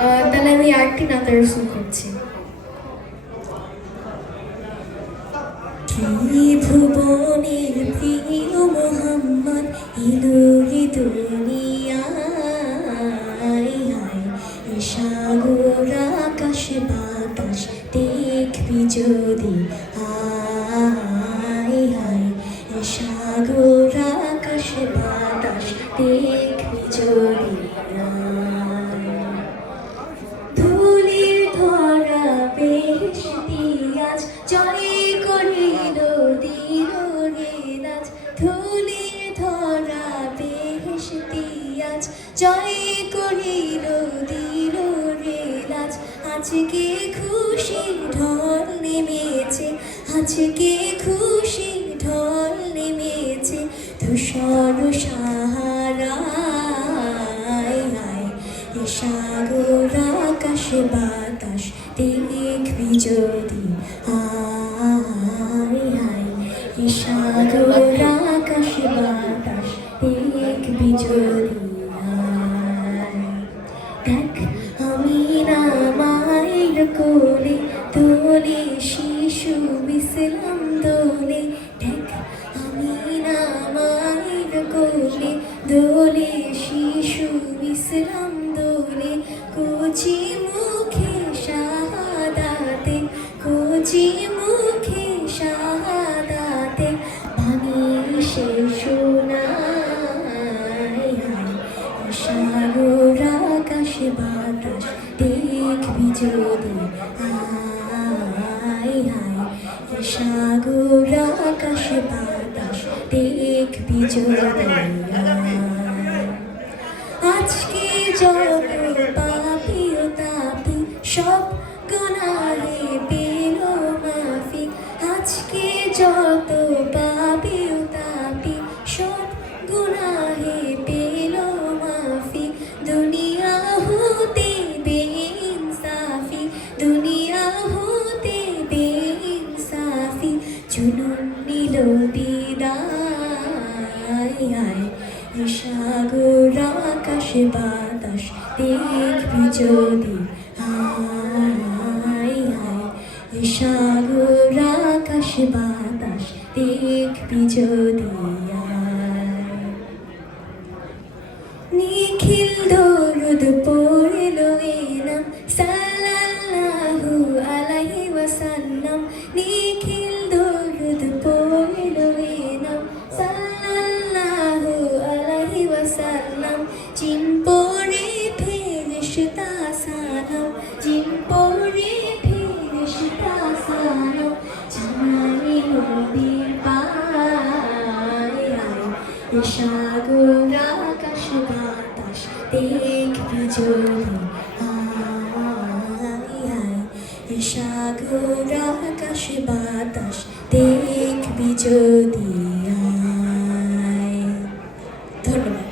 তাহলে আমি আরেকটি নাতে রসুল করছি। কি ভুবনের প্রিয় মোহাম্মদ এলো এ দুনিয়ায়, সাগর আকাশ বাতাস দেখবি যদি, হায় হায় সাগর আকাশ বাতাস দেখবি যদি, ধুলির ধরা বেহেশতি আজ জয় করিল দিল রে নাচ, ধুলির ধরা বেহেশতি আজ জয় করিল দিল রে নাচ। আজকে খুশির ঢল নেমেছে, আজকে খুশির ঢল নেমেছে ধূসর সাহারায়, সাগর আকাশ বাতাস দেখবি যদি, হায় হায় সাগর আকাশ বাতাস দেখবি যদি, দেখ আমি না মায়ের কোলে দোলে শিশু বিশ্রাম দোলে, দেখ আমি না মায়ের কোলে দোলে শিশু বিশ্রাম দোলে, কচি মুখে শাহাদাতে, কচি মুখে শাহাদাতে ভাঙিসে সোনায়, সাগর আকাশ বাতাস দেখবি যদি, হায় হায় সাগর আকাশ বাতাস দেখবি যদি। আজকে যত পাপি ও তাপি সব গুনাহে পেল মাফি, আজকে যত পাপি ও তাপি সব গুনাহে পেল মাফি, দুনিয়া হতে বেইনসাফি, দুনিয়া হতে বেইনসাফি জুলুম নিল বিদায়, সাগর আকাশ বাতাস দেখবি যদি, হায় হায় সাগর আকাশ বাতাস দেখবি যদি। নিখিল দরুদ পড়ল এলাম সাল্লাল্লাহু আলাইহি ওয়াসাল্লাম, নিখিল দরুদ পড়ল এলাম সাল্লাল্লাহু আলাইহি ওয়াসাল্লাম, জিন পড়ে ফেরেশতা সালাম, জিন পড়ে ফেরেশতা সালাম জানাই নবীর পায়, সাগর আকাশ বাতাস দেখবি যদি, হায় হায় সাগর আকাশ বাতাস দেখবি যদি। ধন্যবাদ।